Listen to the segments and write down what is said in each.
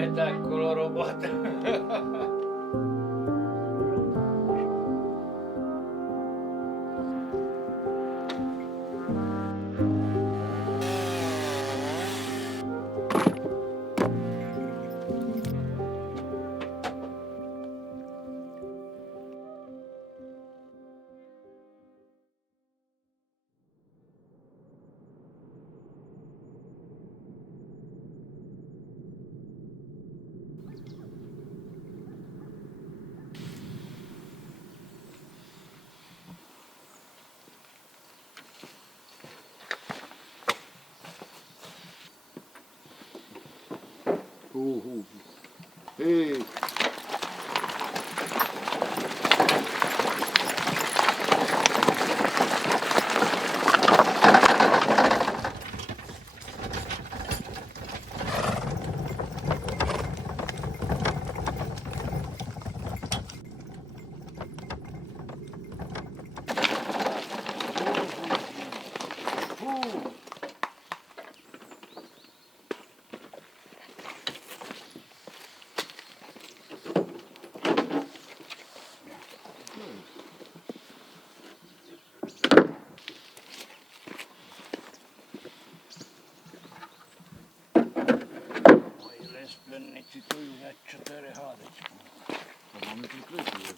Не так коло роботи. Ей. Лиспленниці тут вже 4 гадочки. Вони прикриті є.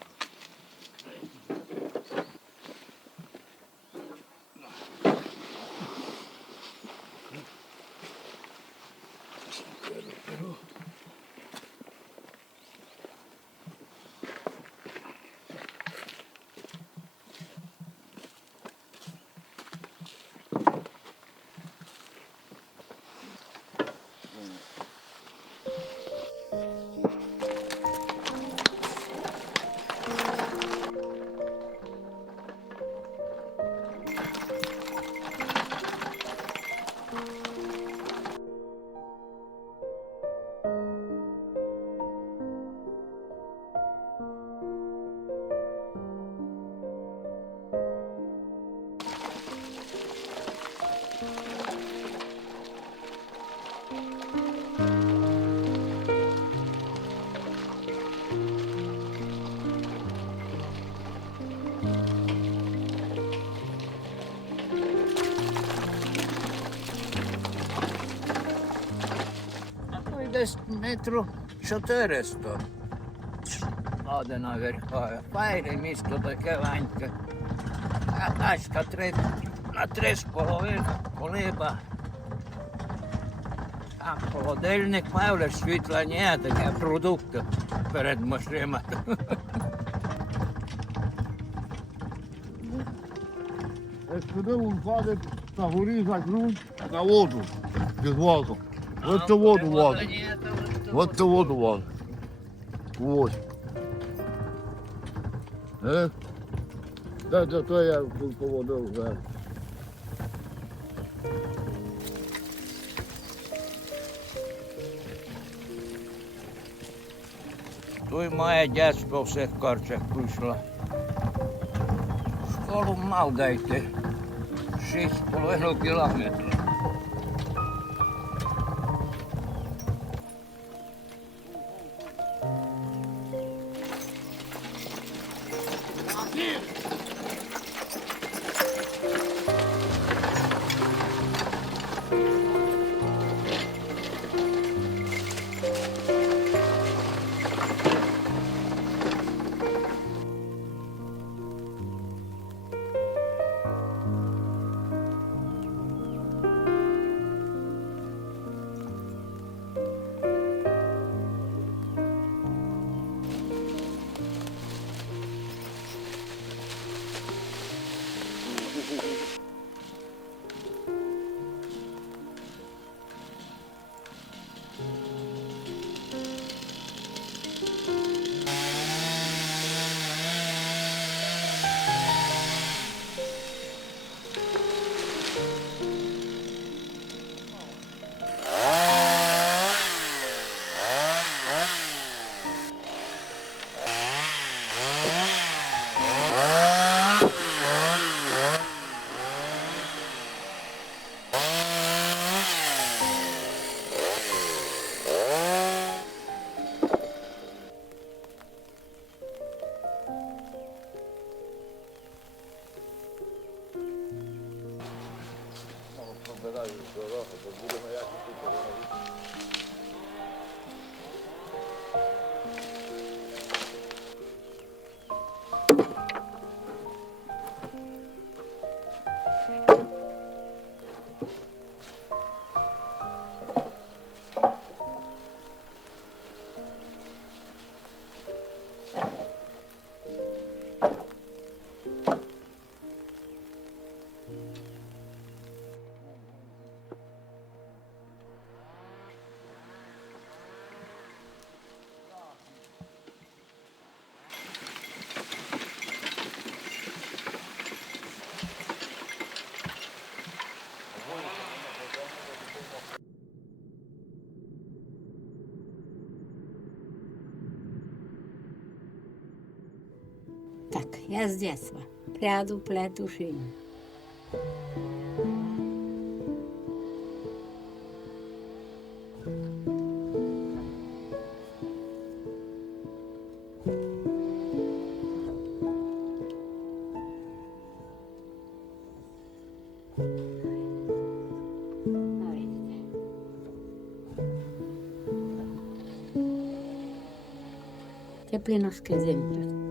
Ну і десь метру 400. Води наверху. Файне місто таке ваньке. А тачка на 3,5 колиба. Там холодильник має, але світла ні, таке продукти перед машинами. Сюди він ходить на горі за ключ на воду. Без воду. От цю воду воду. От цю воду воду. Ось. То я поводив вже. Тут моє дитинство в всіх корчах пройшло. В школу мав дійти 6,5 кілометрів. Я з дитинства пряду, плету, шию. Теплі носки зимні.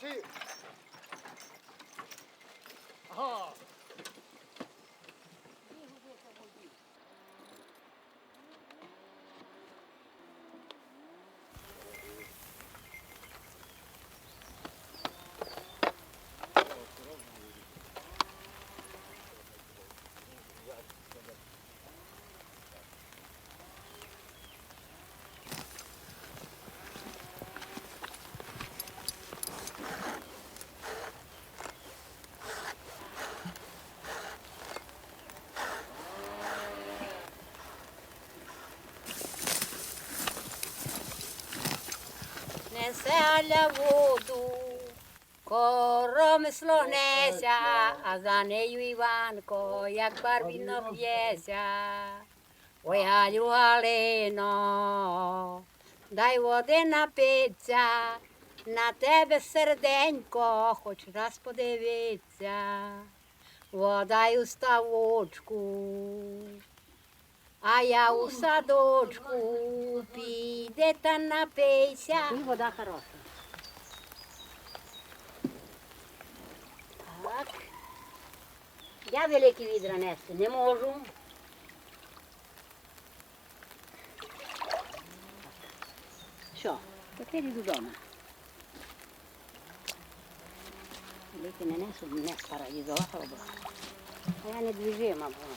Гаси! Ага. Несе Аля воду, коромисло гнеся, а за нею Іванко, як барвінно п'ється. Ой, Галю, Галино, дай води напиться, на тебе серденько, хоч раз подивиться. Вода й у ставочку, а я у садочку, піде та напийся. І вода хороша. Так. Я великі відра нести не можу. Що? Тепер іду вдома. Великі не несу, не паралізувала була. А я не движима була.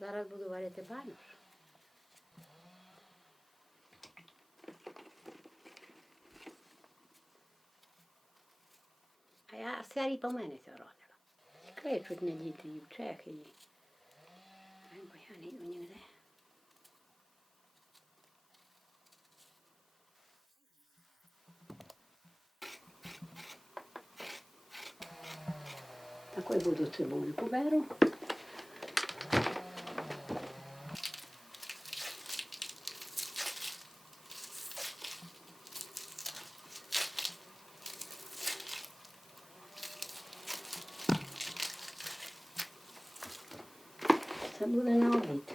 Зараз буду варити банош. А я серій по мене це робила. Кличуть на діти і в Чехії. Бо я не йду ніде. Такою буду цибульку беру. Це буде на обід.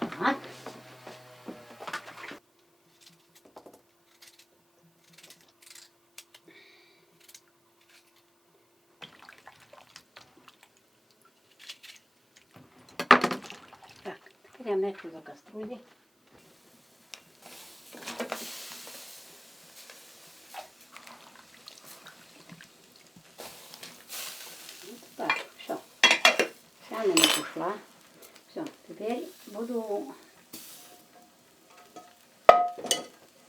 Ага. Так, тепер я мечу до каструлі. Дала. Все, тепер буду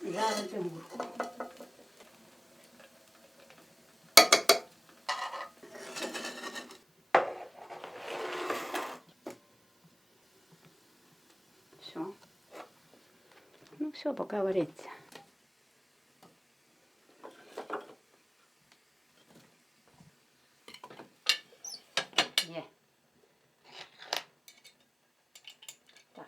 жарити гурку. Все. Ну все, поки вариться. Є. Так.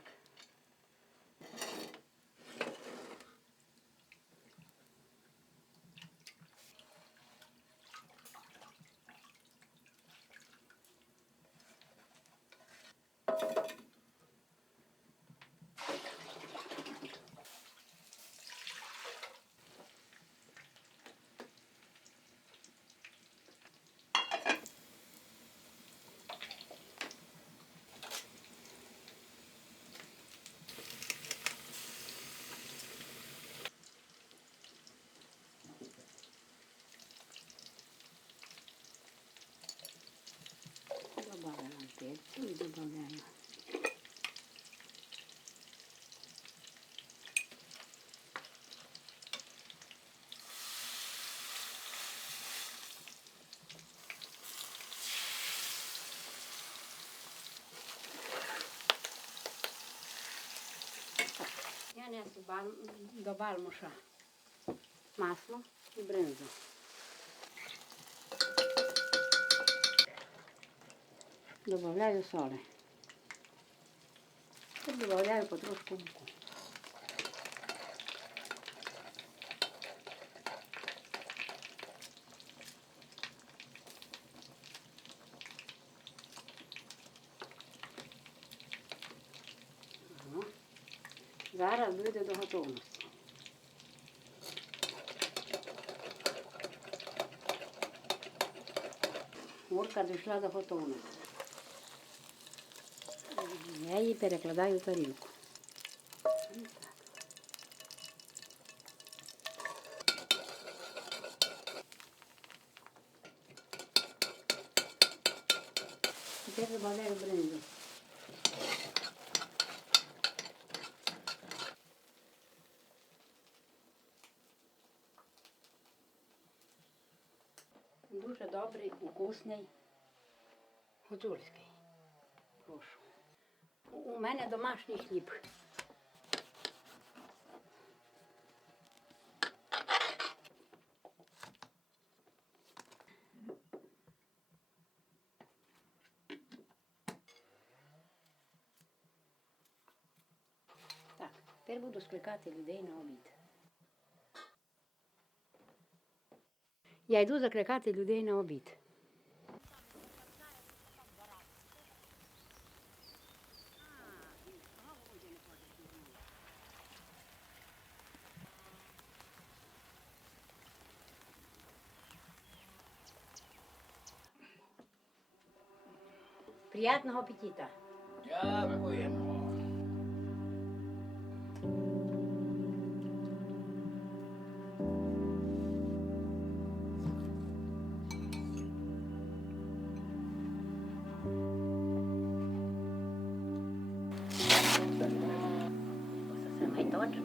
Добавляємо перцю і додаємо. Я несу до бальмуша масло і бринзу. Добавляю соли. І добавляю потрошку муку. Зараз дійде до готовності. Курка дійшла до готовності. Я її перекладаю в тарілку. Тепер добавляю бринзу. Дуже добрий, вкусний, гуцульський. Прошу. У мене домашній хліб. Так, тепер буду скликати людей на обід. Я йду закликати людей на обід. Приятного апетита! Дякуємо. Самий точно.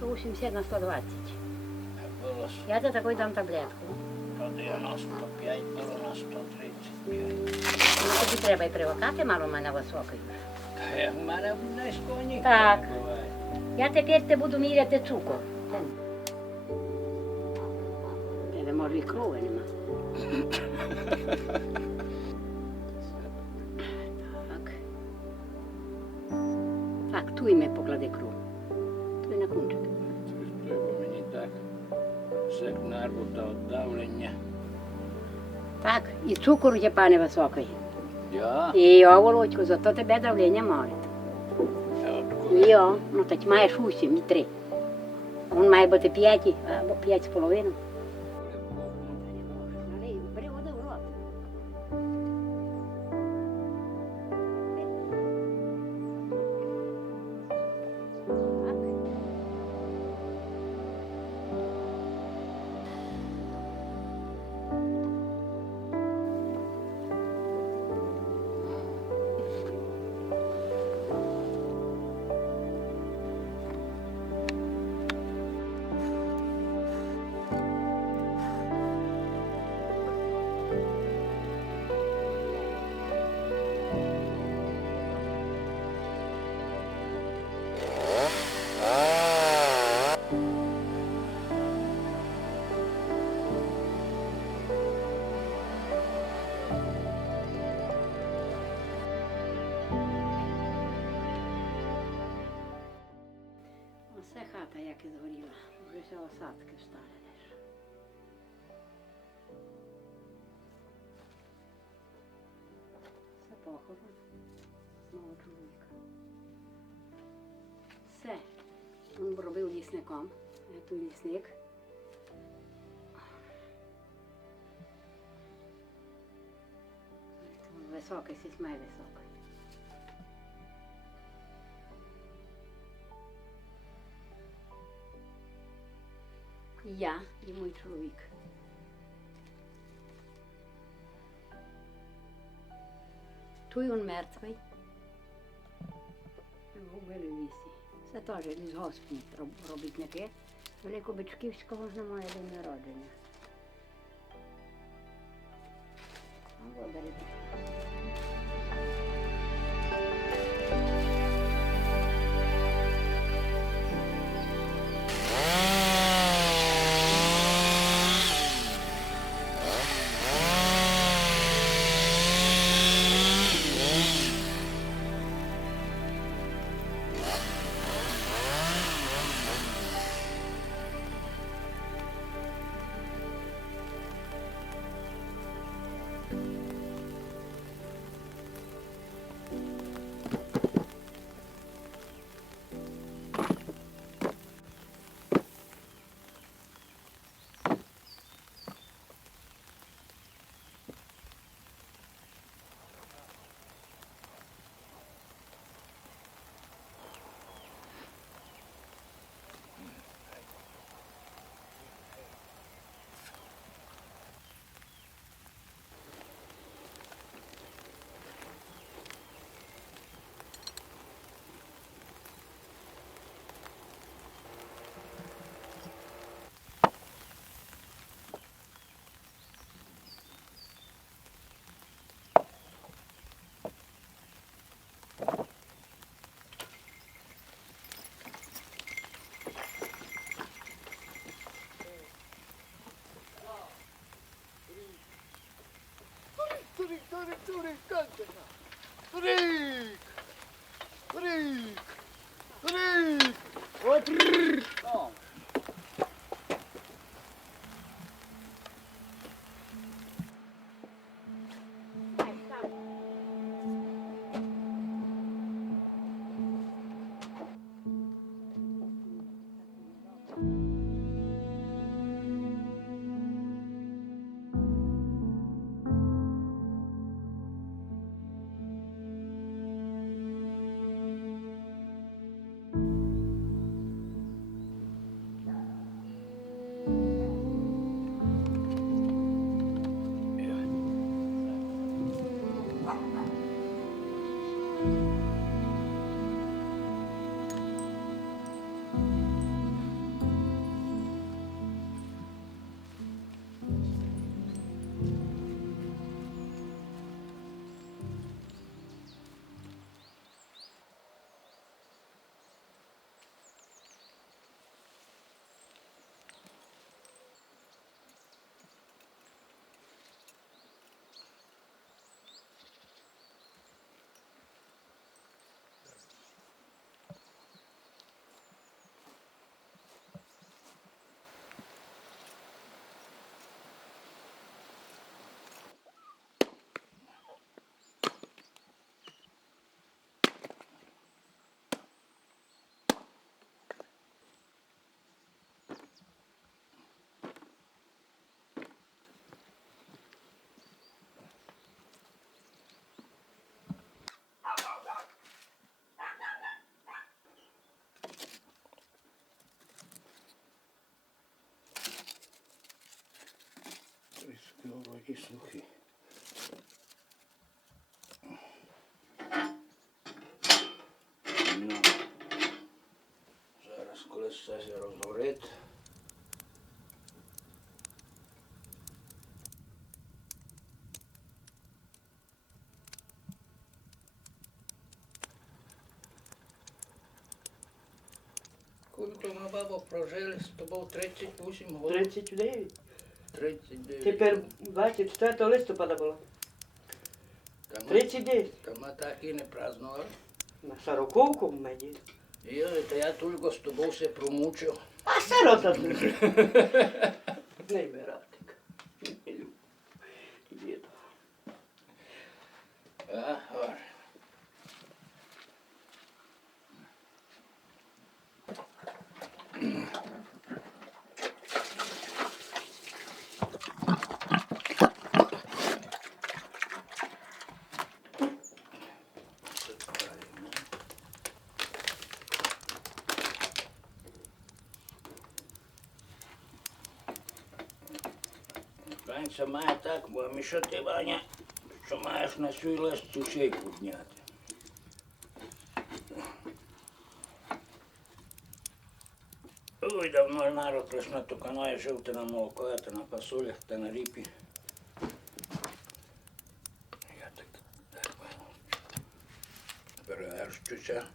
То 80 на 120. Було Я за такой дам таблетку. 195, було на 135. Ну тобі треба і привикати, мало в мене високий. В мене близько ніколи Так. не буває. Я тепер те буду міряти цукор. Не може і крови нема. Так. Так, туй ми поклади кров. Туй на кунчик. Треба мені так сигнал до давлення. Так, і цукор є, пане високий. Я? І о, Володько, зато тебе давлення має. Йо, ну так маєш 8 і 3. Він має бути 5 або 5,5. Бери води в рот. Так. як і згоріла. Вже все осадки стали. Це похорон мого чоловіка. Все. Він робив лісником. Я той лісник. Високий, сісьмай високий. Я і мій чоловік. Той він мертвий. Його вбили в лісі. Це теж лісгоспні робітники. Великобичківського ж немає день народження. А вибери. Турик, кантина. Турик. От. Які сухі. Ну, зараз, коли все розгорить, Скільки ми, бабо, прожили з тобою 38 років. 39. 39. Тепер 24 листопада було. Та ми- 39. Та ми так і не празднували. На 40-ку ми дід. Йой, та я тільки з тобою все промучив. А сирота тут. Не братик. Діду. А, ор. Раньше має так, бо що ти, Ваня, що маєш на свій лес цю шейку зняти. Ой, давно народ лиш на туканає жив, ти на молоко, ти на фасолях, ти на ріпі. Я так, переверщуся.